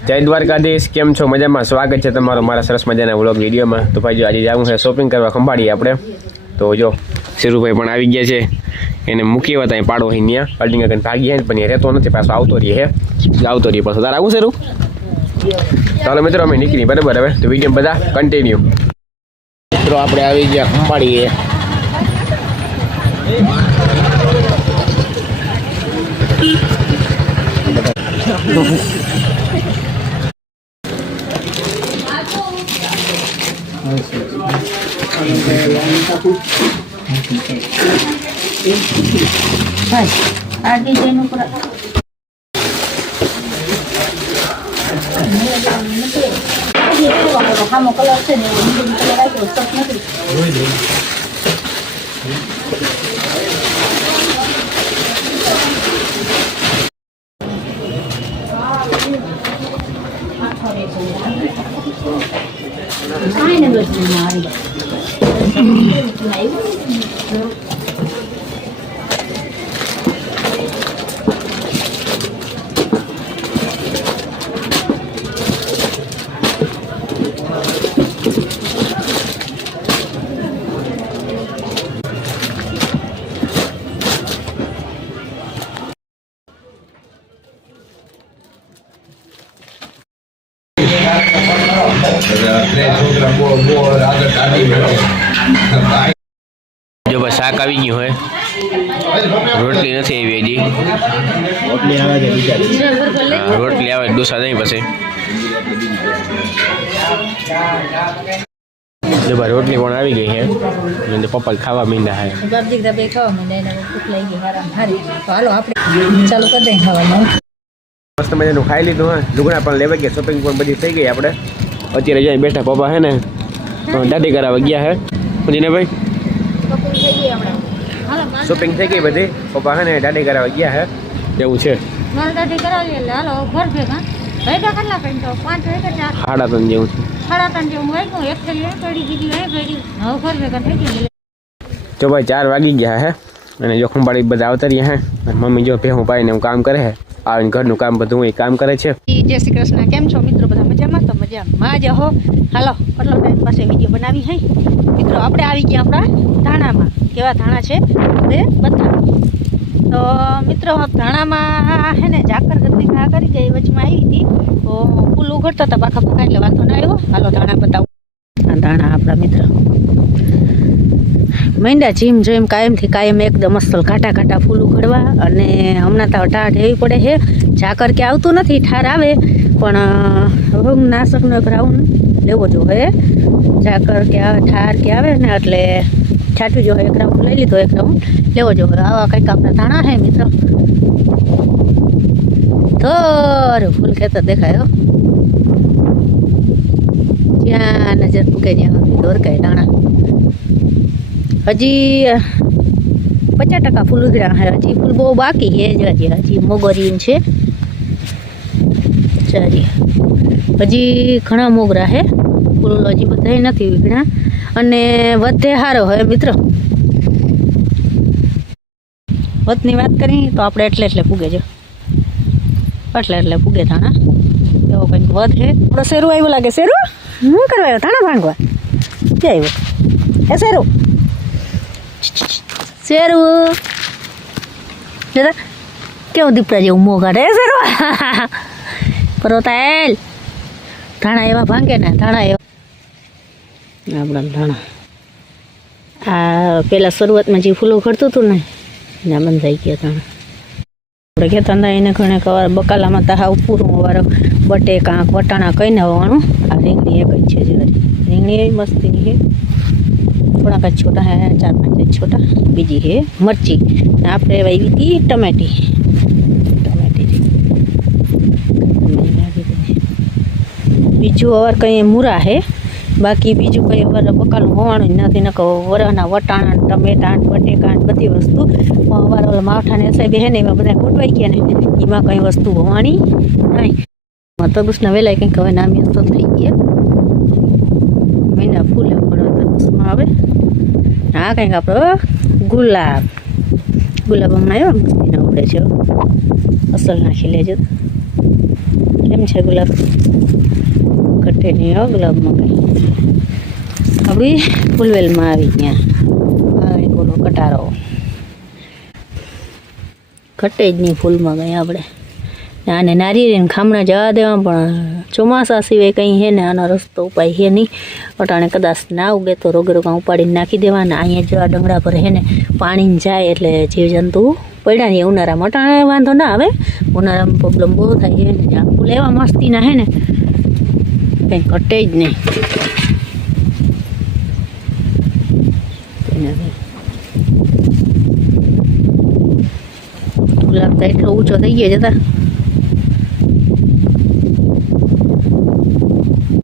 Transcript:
જય દ્વારકાધીશ, કેમ છો? મજામાં? સ્વાગત છે તમારો મારા સરસ મજાના વ્લોગ વિડીયોમાં. તો ભાઈ જો આજે જવું છે શોપિંગ કરવા ખંભાળીએ આપણે. તો જો શિરુભાઈ પણ આવી ગયા છે, એને મૂકી હતા અહીં પાડો અહીં ત્યાં અલ્ડિંગ કરીને ભાગી હે, પણ એ રહેતો નથી, પાછો આવતો રહીએ પાછો. તારે આવું શેરું? ચાલો મિત્રો અમે નીકળી બરાબર. હવે તો વિડીયો બધા કન્ટિન્યુ. મિત્રો આપણે આવી ગયા ખંભાળીએ. आगे जेनु पर हम कलर से नहीं कलर तो सब नहीं आने बस मारी જો બસ શાક આવી ગયું હોય, રોટલી નથી આવી હજી. રોટલી આવે ડોસા નહીં પછી. જો ભાઈ રોટલી પણ આવી ગઈ છે અને પપ્પા ખાવા માંડ્યા છે. બાપજી દબે ખાવા માંડ્યા એને ભૂખ લાગી હારામ હારી. તો હાલો આપણે ચાલુ કરી દઈએ ખાવાનું. મસ્ત મજાનું ખાઈ લીધું. હા, લુગડા પણ લેવા ગયા, શોપિંગ પણ બધી થઈ ગઈ આપણે. અત્યારે જઈ બેઠા પપ્પા છે ને દાદી કરાવવા ગયા છે. પછી ને ભાઈ શોપિંગ થઈ ગઈ બધી. પપ્પા છે ને દાદી કરાવવા ગયા છે એવું છે. મારે દાદી કરાવી એટલે હાલો ઘર ભેગા ભેગા કેટલા પેન્ટ 5 ભેગા 4 3.5 જેવું છે. 3.5 જેવું હોય ગયું. એક થેલી એ પડી દીધી એ પડી. હવે ઘર ભેગા થઈ ગઈ. જો ભાઈ 4 વાગી ગયા છે અને જો ખંભાળી બધા આવતા રહ્યા છે. મમ્મી જો ભેહું પાઈને હું કામ કરે છે, આવીને ઘરનું કામ બધું એ કામ કરે છે. જય શ્રી કૃષ્ણ. કેમ છો મિત્રો? બધા મજામાં? તો મજામાં જ હો. હાલો કેટલો ટાઈમ પાસે વિડીયો બનાવી હે મિત્રો. આપણે આવી ગયા આપણા ધાણામાં. કેવા ધાણા છે તે બતાવો. તો મિત્રો ધાણામાં હે ને ઝાકર ગતિ ઘા કરી ગઈ વચમાં આવી હતી. તો ફૂલ ઉઘડતા હતા પાખા પાકા એટલે વાંધો ના આવ્યો. હાલો ધાણા બતાવો. આ ધાણા આપણા મિત્ર માંડ્યા જીમ જેમ કાયમ એકદમ અસલ ઘાટા ઘાટા ફૂલ ઉઘડવા. અને હમણાં તો ઠાર ઢેવી પડે છે. ઝાકર કે આવતું નથી, ઠાર આવે પણ નાશકનો એક રાઉન્ડ લેવો જોઈએ. ઝાકર કે આવે ઠાર કે આવે ને એટલે છાંટવી જોઈએ. એક રાઉન્ડ લઈ લીધો, એક રાઉન્ડ લેવો જોઈએ. આવા કંઈક આપણા ધાણા છે મિત્રો. ધર ફૂલ ખેતર દેખાય. જ્યાં નજર મૂકે ત્યાં દોરકાય ધાણા. હજી 50% ફૂલ ઉઘડ્યા છે. હજી ફૂલ બહુ બાકી છે. હજી મોગરીન છે. હજી ઘણા મોગરા છે. ફૂલ હજી બધા નથી ઉઘડ્યા. અને વધે સારો હોય મિત્રો. વધની વાત કરી તો આપણે એટલે પૂગે જો. એટલે પૂગે ધાણા. એવો કંઈક વધ છે. આપણો શેરું આવ્યું લાગે. શેરું શું કરવા આવ્યો? ધાણા ભાંગવા ક્યાં આવ્યો? એ શેરું શેરું જરા કેવું દીપડા જેવું મોં કાઢે શેરું. પરોતાયેલ ધાણા એવા ભાંગે ને. ધાણા એવા આપણા ધાણા આ પેલા શરૂઆતમાં જે ફૂલો ખડતું હતું ને એના બંધ થઈ ગયા ધાણા. આપણે કહેતા હતા એને ઘણે કવાર બકાલામાં તો હાવ પૂરું વારો બટેકા વટાણા કઈ ને હોવાનું. આ રીંગણી એક જ છે. જરા રીંગણી એવી મસ્તીની છે. થોડાક જ છોટા હે, 4-5 જ છોટા. બીજી છે મરચી. આપણે વાવી હતી ટમેટી. બીજું અવાર કંઈ મૂરા છે. બાકી બીજું કંઈ વર બકાલું હોવાનું જ નથી. નકો વરના વટાણા ટમેટા બટેકા બધી વસ્તુ અવાર ઓલા માવઠાને સાહેબ હે ને એમાં બધા ગોઠવાઈ ગયા ને એમાં કંઈ વસ્તુ હોવાની નહીં. તરબૂચના વેલાય કંઈક હવે નામી તો થઈ ગયા. મહિના ફૂલે તરબૂચમાં આવે. આ કંઈક આપણો ગુલાબ હમણાં આવ્યો મસ્તીના ઉડે છે. અસલ નાખી લેજો. કેમ છે ગુલાબ? ઘટે નહીં હો ગુલાબમાં કંઈ. આપણી ફૂલવેલમાં આવી ગયા. હા એ બોલો કટારો ઘટે જ નહીં ફૂલમાં કંઈ આપણે. આને નારિયેળીને ખામણા જવા દેવા, પણ ચોમાસા સિવાય કંઈ છે ને આનો રસ્તો ઉપાય છે નહીં. અટાણે કદાચ ના ઉગે તો રોગે રોગા ઉપાડીને નાખી દેવાના. અહીંયા જો આ ડંગરા પર છે ને પાણી જાય એટલે જીવજંતુ પડ્યા નહીં. ઉનાળામાં અટાણે વાંધો ના આવે, ઉનાળામાં પ્રોબ્લેમ બહુ થાય છે ને. જ્યાં ફૂલ એવા મસ્તીના છે ને કંઈ ઘટે જ નહીં. ગુલાબ તો એટલો ઊંચો થઈ ગયો જતા